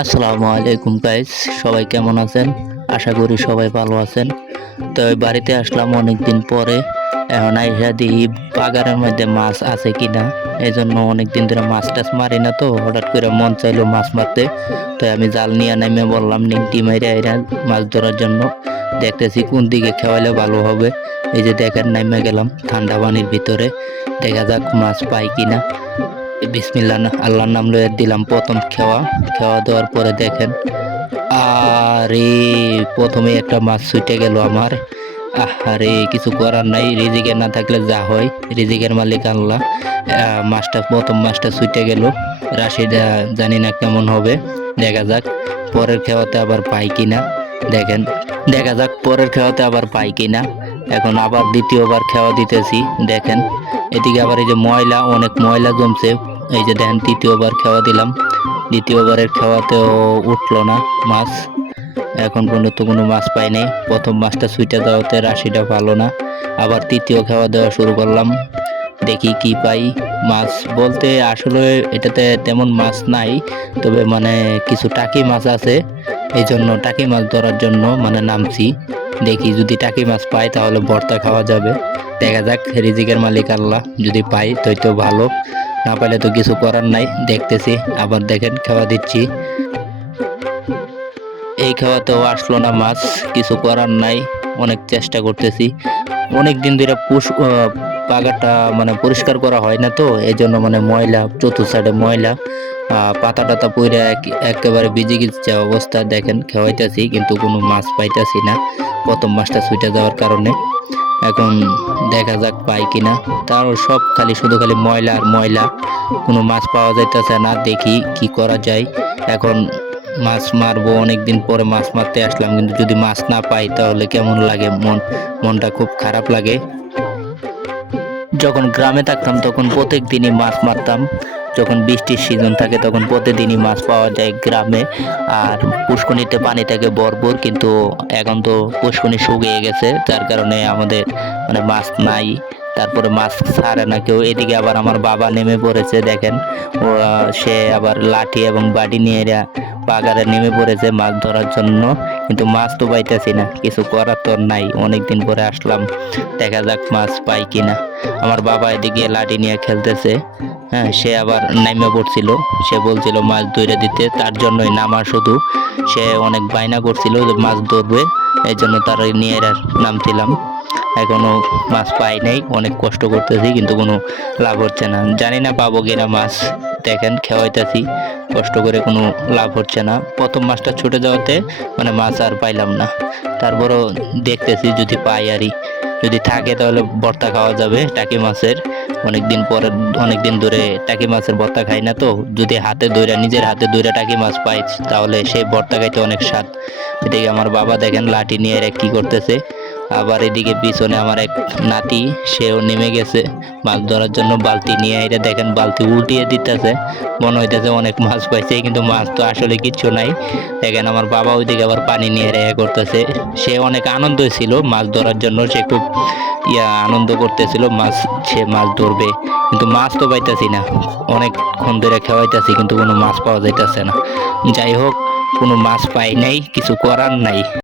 আসসালামু আলাইকুম গাইস সবাই কেমন আছেন? আশা করি সবাই ভালো আছেন। তো বাড়িতে আসলাম অনেক দিন পরে। এখন আইসা দিই বাগানের মধ্যে মাছ আছে কিনা। এই জন্য অনেক দিন ধরে মাছ টাছ মারি না তো। হঠাৎ করে মন চাইলো মাছ মারতে। তো আমি জাল নিয়ে নামে বললাম, নিংটি মাইরে আইরা মাছ ধরার জন্য। দেখতেছি কোন দিকে খেওয়ালে ভালো হবে। এই যে দেখার নামে গেলাম ঠান্ডা পানির ভিতরে। দেখা যাক মাছ পাই কিনা। বিসমিল্লা আল্লাহর নাম লয়ে দিলাম প্রথম খেওয়া। খেওয়া দেওয়ার পরে দেখেন আরে প্রথমে একটা মাছ ছুটে গেল আমার। আরে কিছু করার নাই, রিজিকের না থাকলে যা হয়, রিজিকের মালিক আল্লাহ। মাছটা, প্রথম মাছটা ছুটে গেল। রাশিটা জানি না কেমন হবে, দেখা যাক। পরের খেওয়াতে আবার পাই কিনা, দেখেন। দেখা যাক, পরের খেওয়াতে আবার পাই কিনা। এখন আবার দ্বিতীয়বার খেওয়া দিতেছি, দেখেন। এদিকে আবার এই যে ময়লা, অনেক ময়লা জমছে। এই যে দেখেন তৃতীয়বার খাওয়া দিলাম। দ্বিতীয়বারের খাওয়াতেও উঠল না মাছ। এখন পর্যন্ত কোনো মাছ পাই নাই প্রথম মাছটা সুইটা দেওয়াতে রাশিটা ভালো না। আবার তৃতীয় খাওয়া দেওয়া শুরু করলাম। দেখি কি পাই। মাছ বলতে আসলে এটাতে তেমন মাছ নাই, তবে মানে কিছু টাকি মাছ আছে। এই জন্য টাকি মাছ ধরার জন্য মানে নামছি। দেখি যদি টাকি মাছ পাই তাহলে ভর্তা খাওয়া যাবে। দেখা যাক, রিজিকের মালিক আল্লাহ। যদি পাই তো ভালো। না পাইলে তো কিছু করার নাই, দেখতেছি, আবার দেখেন, খাওয়া দিচ্ছি। এই খাওয়াতেও আসলো না মাছ, কিছু করার নাই, অনেক চেষ্টা করতেছি। অনেক দিন ধরে পুষ পাগাটা মানে পরিষ্কার করা হয় না তো এই জন্য মানে ময়লা চতুর্থ সাইডে ময়লা পাতা টাতা পইরা এক- একেবারে ভিজে গেছে অবস্থা, দেখেন, খাওয়াইতেছি, কিন্তু কোনো মাছ পাইতেছি না, প্রথম মাছটা ছুটে যাওয়ার কারণে। এখন দেখা যাক পাই কিনা। তার সব খালি, শুধু খালি ময়লা আর ময়লা। কোনো মাছ পাওয়া যাইতেছে না, দেখি কি করা যায়। এখন মাছ মারবো অনেক দিন পরে মাছ মারতে আসলাম, কিন্তু যদি মাছ না পাই তাহলে কেমন লাগে? মন, মনটা খুব খারাপ লাগে। যখন গ্রামে থাকতাম, তখন প্রত্যেক দিনই মাছ মারতাম। যখন বৃষ্টির সিজন থাকে, তখন প্রতিদিনই মাছ পাওয়া যায় গ্রামে। আর পুষ্কনিতে পানি থাকে ভরপুর, কিন্তু এখন তো পুষ্কনি শুকিয়ে গেছে, যার কারণে আমাদের মানে মাছ নাই, তারপরে মাছ ছাড়ে না কেউ। এদিকে আবার আমার বাবা নেমে পড়েছে, দেখেন। সে আবার লাঠি এবং বাড়ি নিয়ে বাগারে নেমে পড়েছে মাছ ধরার জন্য, কিন্তু মাছ তো পাইতেছি না, কিছু করার তো নাই, অনেকদিন পরে আসলাম, দেখা যাক মাছ পাই কিনা। আমার বাবা এদিকে লাঠি নিয়ে খেলতেছে হ্যাঁ সে আবার নাইমে পড়ছিল। সে বলছিল, মাছ ধরে দিতে, তার জন্যই নামা শুধু। সে অনেক বায়না করছিল যে মাছ ধরবে, এই জন্য তার নিয়ে নামছিলাম। এখনও মাছ পাই নাই, অনেক কষ্ট করতেছি, কিন্তু কোনো লাভ হচ্ছে না। জানি না পাবো কিনা মাছ, দেখেন, খেওয়াইতেছি। কষ্ট করে কোনো লাভ হচ্ছে না। প্রথম মাছটা ছুটে যাওয়াতে মানে মাছ আর পাইলাম না। তারপরও দেখতেছি যদি পাই আরই। যদি থাকে তাহলে ভর্তা খাওয়া যাবে, টাকি মাছের। অনেক দিন পরে, অনেকদিন ধরে টাকি মাছের ভর্তা খাই না তো। যদি হাতে দইরা নিজের হাতে দইরা টাকি মাছ পাই, তাহলে সেই ভর্তা খাইতে অনেক স্বাদ। এদিকে আমার বাবা দেখেন, লাঠি নিয়ে কি করতেছে। আবার এদিকে পিছনে আমার এক নাতি, সেও নেমে গেছে। মাছ ধরার জন্য বালতি নিয়ে এটা দেখেন বালতি উল্টিয়ে দিতেছে। মনে হইতেছে অনেক মাছ পাইছে, কিন্তু মাছ তো আসলে কিচ্ছু নাই। দেখেন আমার বাবা ওইদিকে আবার পানি নিয়ে রেয়া করতেছে। সে অনেক আনন্দ ছিল মাছ ধরার জন্য, সে খুব, ইয়া, আনন্দ করতেছিল মাছ, সে মাছ ধরবে। কিন্তু মাছ তো পাইতাছি না। অনেকক্ষণ ধরে খাওয়াইতেছি, কিন্তু কোনো মাছ পাওয়া যাইতেছে না। যাই হোক, কোনো মাছ পাই নাই, কিছু করার নাই।